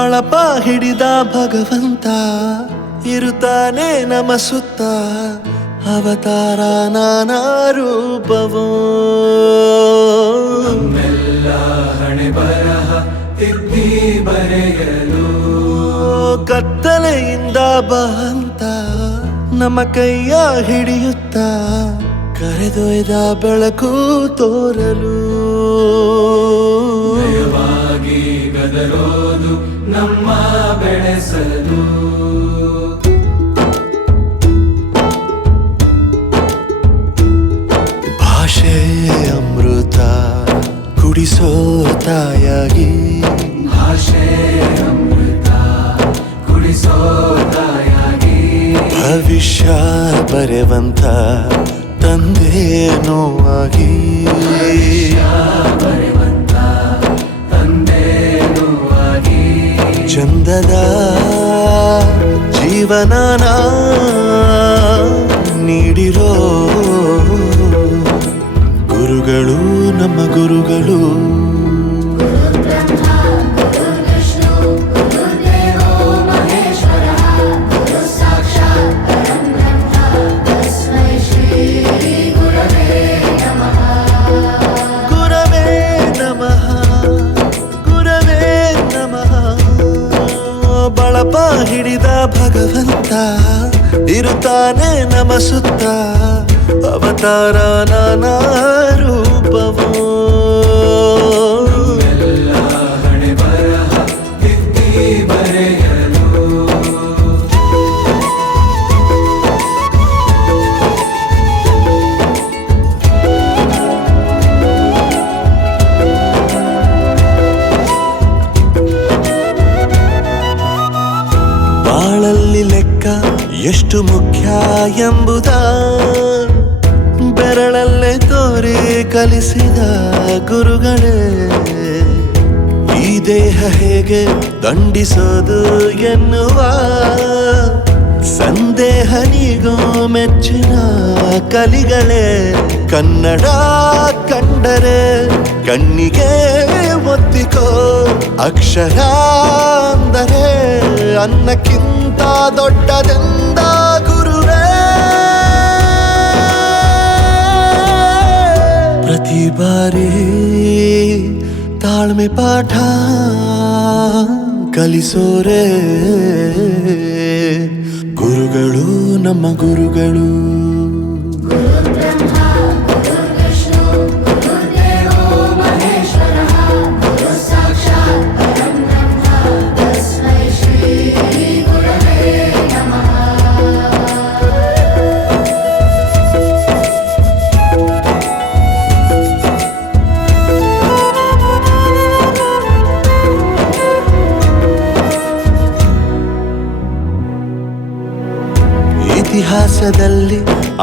ಬಳಪ ಹಿಡಿದ ಭಗವಂತ ಇರುತ್ತಾನೆ ನಮ ಸುತ್ತ ಅವತಾರ ನಾನಾ ರೂಪವೋ ನಮ್ಮೆಲ್ಲ ಹಣೆ ಬರಹ ತಿದ್ದಿ ಬರೆಯಲು ಕತ್ತಲೆಯಿಂದ ಬಂತ ನಮ್ಮ ಕೈಯ ಹಿಡಿಯುತ್ತ ಕರೆದೊಯ್ದ ಬೆಳಕು ತೋರಲು ನಯವಾಗಿ ಗದರೋದು ನಮ್ಮ ಬೆಳೆಸಲು ಭಾಷೆ ಅಮೃತ ಕುಡಿಸೋ ತಾಯಾಗಿ ಭಾಷೆ ಅಮೃತ ಕುಡಿಸೋ ತಾಯಾಗಿ ಭವಿಷ್ಯ ಬರೆವಂತ ತಂದೇನೋ ಆಗಿ ಬರೆವಂತ ತಂದೇನೂ ಆಗಿ ಚಂದದ ಜೀವನನ ನೀಡಿರೋ ಗುರುಗಳು ನಮ್ಮ ಗುರುಗಳು ಗುರವೇ ನಮಃ ಗುರವೇ ನಮಃ ಬಳಪ ಹಿಡಿದ ಭಗವಂತ ಇರುತ್ತಾನೆ ನಮ ಸುತ್ತ ಅವತಾರ ನಾನಾ ರೂಪವೋ ಎಲ್ಲ ಹಣೆ ಬರಹ ತಿದ್ದಿ ಬರೆಯಲು ಬಾಳಲ್ಲಿ ಲೆಕ್ಕ ಎಷ್ಟು ಮುಖ್ಯ ಎಂಬುದ ಬೆರಳಲ್ಲೇ ತೋರಿ ಕಲಿಸಿದ ಗುರುಗಳೇ ಈ ದೇಹ ಹೇಗೆ ದಂಡಿಸೋದು ಎನ್ನುವ ಸಂದೇಹ ನೀಗೋ ಮೆಚ್ಚಿನ ಕಲಿಗಳೇ ಕನ್ನಡ ಕಂಡರೆ ಕಣ್ಣಿಗೆ ಒತ್ತಿಕೋ ಅಕ್ಷರ ಅಂದರೆ ಅನ್ನಕ್ಕಿಂತ ದೊಡ್ಡದೆಂದ ಗುರುವೇ ಪ್ರತಿ ಬಾರಿ ತಾಳ್ಮೆ ಪಾಠ ಕಲಿಸೋರೆ ಗುರುಗಳು ನಮ್ಮ ಗುರುಗಳು ಇತಿಹಾಸದಲ್ಲಿ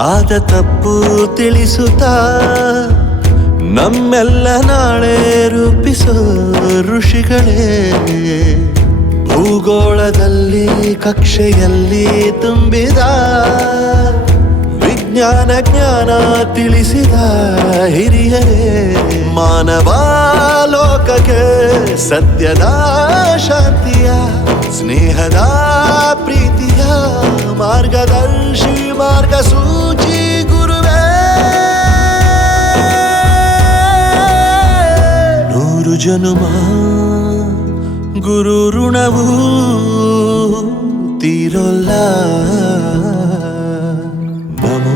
ಆದ ತಪ್ಪು ತಿಳಿಸುತ್ತಾ ನಮ್ಮೆಲ್ಲ ನಾಳೆ ರೂಪಿಸೋ ಋಷಿಗಳೇ ಭೂಗೋಳದಲ್ಲಿ ಕಕ್ಷೆಯಲ್ಲಿ ತುಂಬಿದ ವಿಜ್ಞಾನ ಜ್ಞಾನ ತಿಳಿಸಿದ ಹಿರಿಯರೇ ಮಾನವ ಲೋಕಕ್ಕೆ ಸತ್ಯದ ಶಾಂತಿಯ ಸ್ನೇಹದ ಪ್ರೀತಿಯ ಮಾರ್ಗದರ್ಶಿ ಮಾರ್ಗಸೂಚಿ ಗುರುವೇ ನೂರು ಜನುಮ ಗುರು ಋಣವು ತೀರೋಲ್ಲ ನಮೋ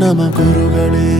ನಮ ಗುರುಗಳೇ.